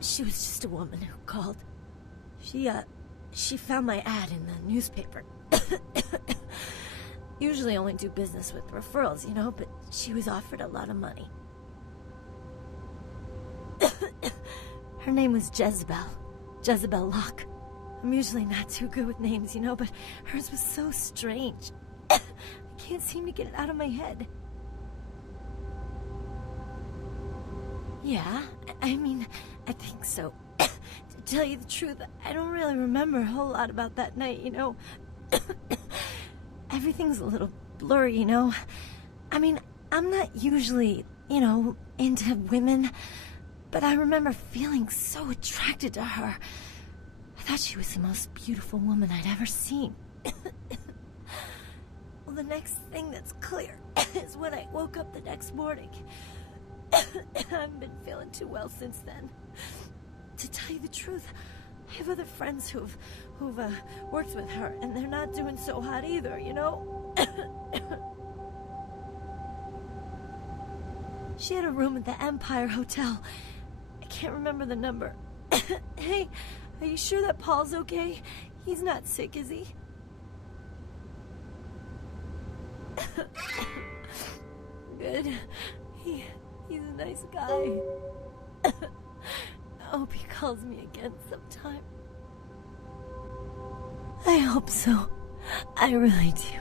She was just a woman who called. She found my ad in the newspaper. Usually only do business with referrals, you know, but she was offered a lot of money. Her name was Jezebel Locke. I'm usually not too good with names, you know, but hers was so strange. I can't seem to get it out of my head. Yeah, I mean, I think so. To tell you the truth, I don't really remember a whole lot about that night, you know. Everything's a little blurry, you know. I mean, I'm not usually, you know, into women, but I remember feeling so attracted to her. I thought she was the most beautiful woman I'd ever seen. Well, the next thing that's clear is when I woke up the next morning. I haven't been feeling too well since then. To tell you the truth, I have other friends who've worked with her, and they're not doing so hot either, you know? She had a room at the Empire Hotel. I can't remember the number. Hey, are you sure that Paul's okay? He's not sick, is he? Good. He's a nice guy. I hope he calls me again sometime. I hope so. I really do.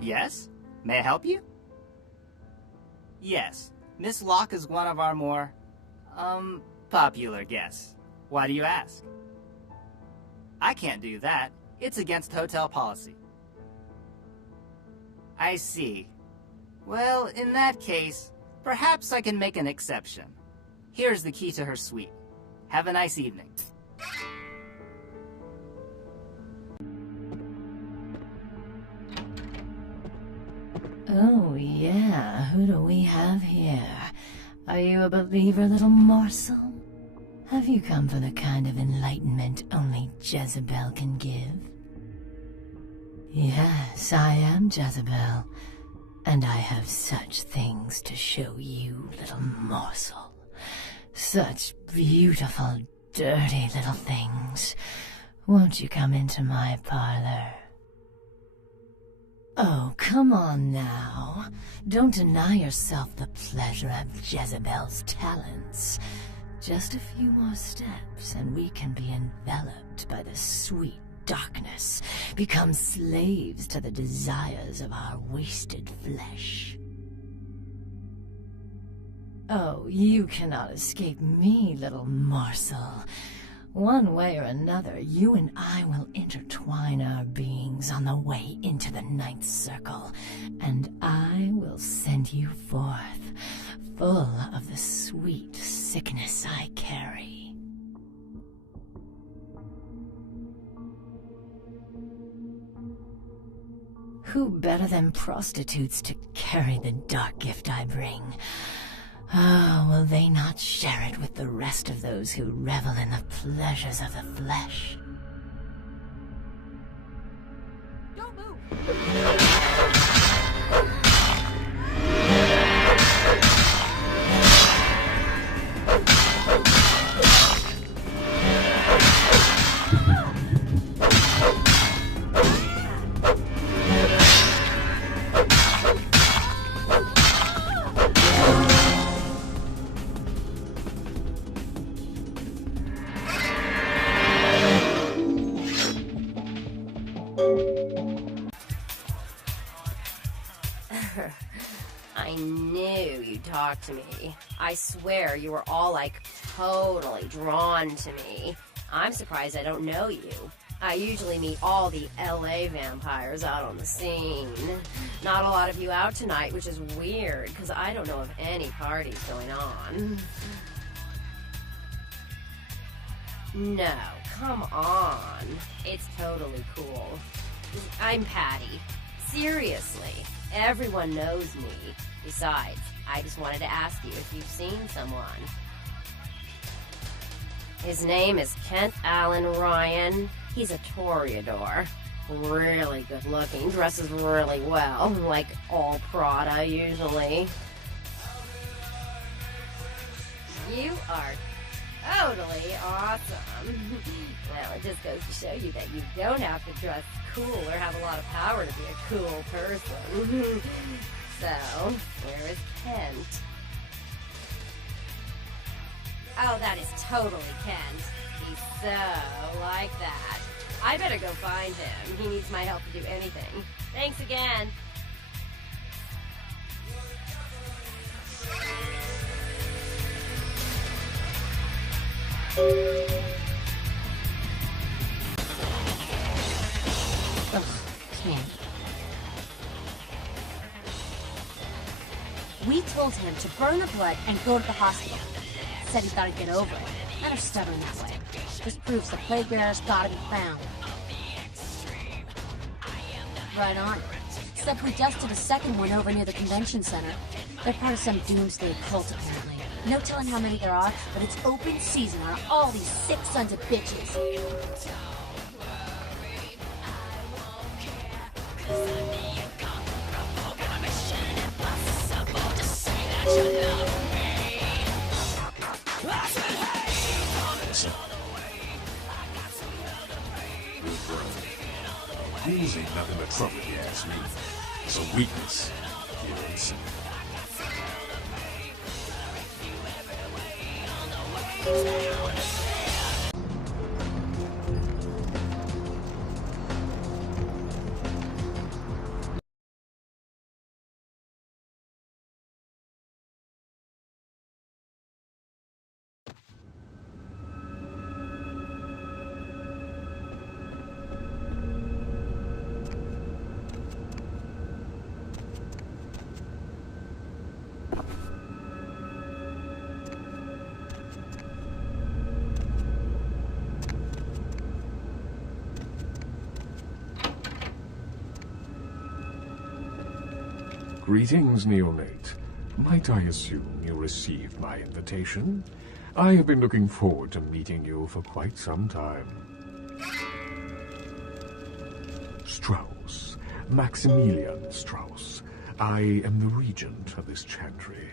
Yes? May I help you? Yes. Miss Locke is one of our more, popular guests. Why do you ask? I can't do that. It's against hotel policy. I see. Well, in that case, perhaps I can make an exception. Here's the key to her suite. Have a nice evening. Oh, yeah. Who do we have here? Are you a believer, little morsel? Have you come for the kind of enlightenment only Jezebel can give? Yes, I am Jezebel, and I have such things to show you, little morsel. Such beautiful, dirty little things. Won't you come into my parlor? Oh, come on now. Don't deny yourself the pleasure of Jezebel's talents. Just a few more steps, and we can be enveloped by the sweet darkness, become slaves to the desires of our wasted flesh. Oh, you cannot escape me, little morsel. One way or another, you and I will intertwine our beings on the way into the ninth circle, and I will send you forth, full of the sweet sickness I carry. Who better than prostitutes to carry the dark gift I bring? Oh, will they not share it with the rest of those who revel in the pleasures of the flesh? Don't move! I knew you'd talk to me. I swear you were all, like, totally drawn to me. I'm surprised I don't know you. I usually meet all the LA vampires out on the scene. Not a lot of you out tonight, which is weird, because I don't know of any parties going on. No, come on. It's totally cool. I'm Patty. Seriously, everyone knows me. Besides, I just wanted to ask you if you've seen someone. His name is Kent Allen Ryan. He's a Toreador. Really good looking, dresses really well, like all Prada usually. You are totally awesome. Well, it just goes to show you that you don't have to dress cool or have a lot of power to be a cool person. So, where is Kent? Oh, that is totally Kent. He's so like that. I better go find him. He needs my help to do anything. Thanks again. Ugh, can't. We told him to burn the blood and go to the hospital. Said he thought he'd get over it. Kind of stubborn that way. Just proves the plague bearer's gotta be found. Right on. Except we just did a second one over near the convention center. They're part of some doomsday cult, apparently. No telling how many there are, but it's open season on all these sick sons of bitches. These ain't nothing but trouble, if you ask me. It's a weakness. You don't see. Greetings, neonate. Might I assume you received my invitation? I have been looking forward to meeting you for quite some time. Strauss. Maximilian Strauss. I am the regent of this chantry.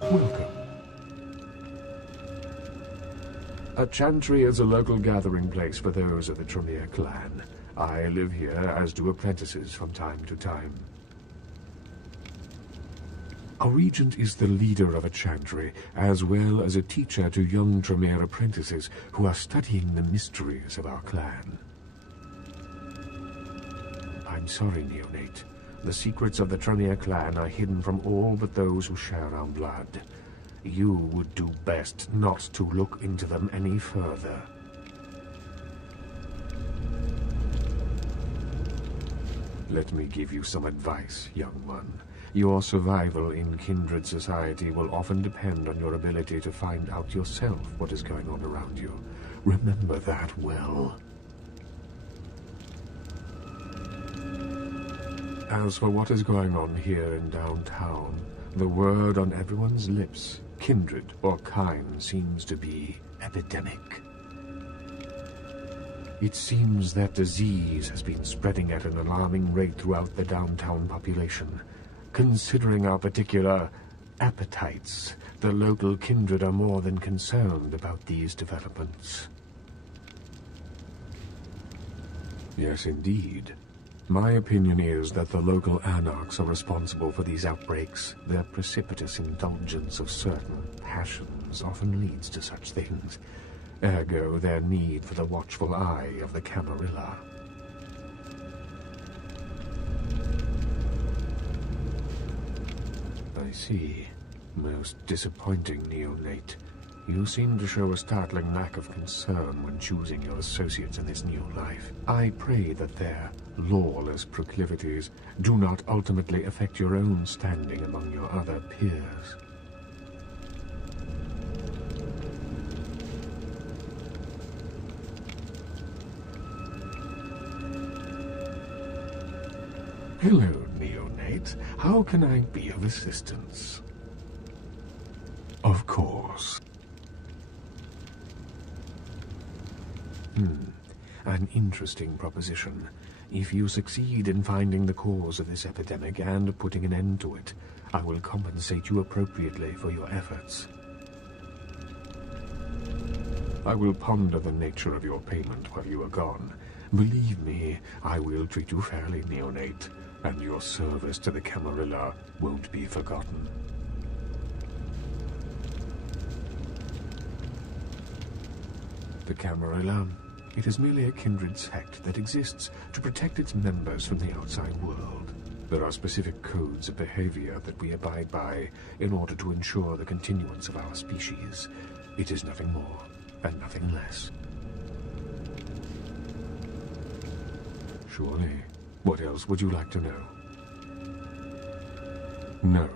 Welcome. A chantry is a local gathering place for those of the Tremere clan. I live here, as do apprentices from time to time. A regent is the leader of a chantry, as well as a teacher to young Tremere apprentices who are studying the mysteries of our clan. I'm sorry, neonate. The secrets of the Tremere clan are hidden from all but those who share our blood. You would do best not to look into them any further. Let me give you some advice, young one. Your survival in kindred society will often depend on your ability to find out yourself what is going on around you. Remember that well. As for what is going on here in downtown, the word on everyone's lips, kindred or kind, seems to be epidemic. It seems that disease has been spreading at an alarming rate throughout the downtown population. Considering our particular appetites, the local kindred are more than concerned about these developments. Yes, indeed. My opinion is that the local anarchs are responsible for these outbreaks. Their precipitous indulgence of certain passions often leads to such things. Ergo, their need for the watchful eye of the Camarilla. I see. Most disappointing, neonate. You seem to show a startling lack of concern when choosing your associates in this new life. I pray that their lawless proclivities do not ultimately affect your own standing among your other peers. Hello, neonate. How can I be of assistance? Of course. An interesting proposition. If you succeed in finding the cause of this epidemic and putting an end to it, I will compensate you appropriately for your efforts. I will ponder the nature of your payment while you are gone. Believe me, I will treat you fairly, neonate, and your service to the Camarilla won't be forgotten. The Camarilla. It is merely a kindred sect that exists to protect its members from the outside world. There are specific codes of behavior that we abide by in order to ensure the continuance of our species. It is nothing more and nothing less. Surely. What else would you like to know? No.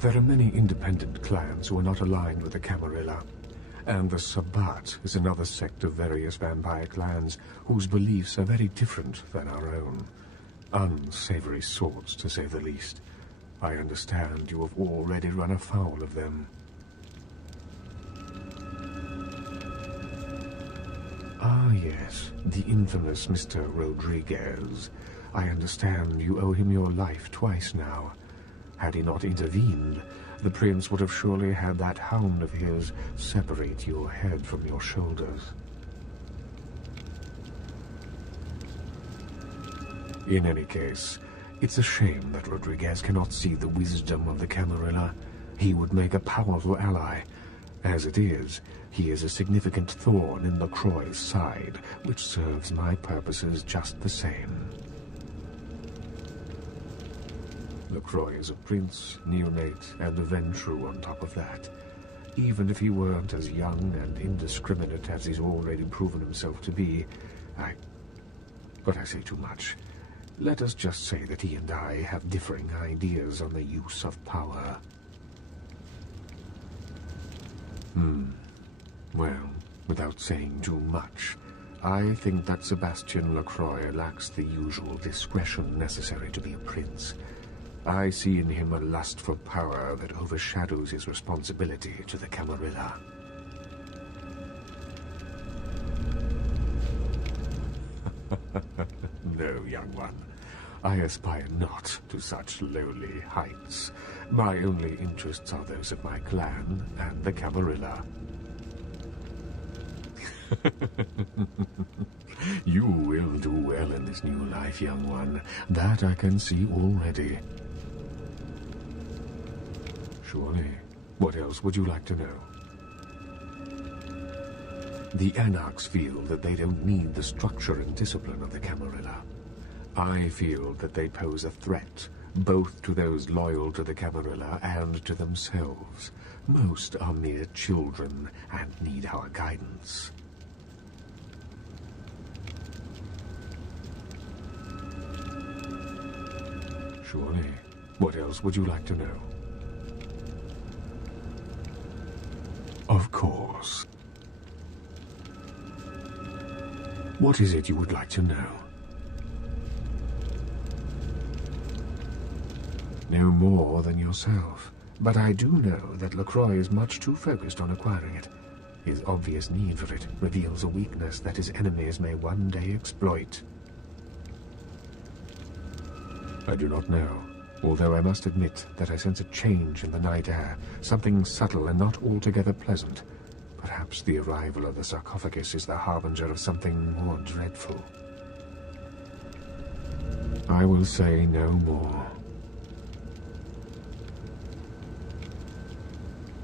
There are many independent clans who are not aligned with the Camarilla. And the Sabbat is another sect of various vampire clans whose beliefs are very different than our own. Unsavory sorts, to say the least. I understand you have already run afoul of them. Ah, yes, the infamous Mr. Rodriguez. I understand you owe him your life twice now. Had he not intervened, the prince would have surely had that hound of his separate your head from your shoulders. In any case, it's a shame that Rodriguez cannot see the wisdom of the Camarilla. He would make a powerful ally. As it is, he is a significant thorn in LaCroix's side, which serves my purposes just the same. LaCroix is a prince, neonate, and a Ventrue on top of that. Even if he weren't as young and indiscriminate as he's already proven himself to be, But I say too much. Let us just say that he and I have differing ideas on the use of power. Well, without saying too much, I think that Sebastian LaCroix lacks the usual discretion necessary to be a prince. I see in him a lust for power that overshadows his responsibility to the Camarilla. No, young one. I aspire not to such lowly heights. My only interests are those of my clan and the Camarilla. You will do well in this new life, young one. That I can see already. Surely. What else would you like to know? The Anarchs feel that they don't need the structure and discipline of the Camarilla. I feel that they pose a threat, both to those loyal to the Camarilla and to themselves. Most are mere children and need our guidance. Surely. What else would you like to know? Of course. What is it you would like to know? No more than yourself. But I do know that LaCroix is much too focused on acquiring it. His obvious need for it reveals a weakness that his enemies may one day exploit. I do not know, although I must admit that I sense a change in the night air, something subtle and not altogether pleasant. Perhaps the arrival of the sarcophagus is the harbinger of something more dreadful. I will say no more.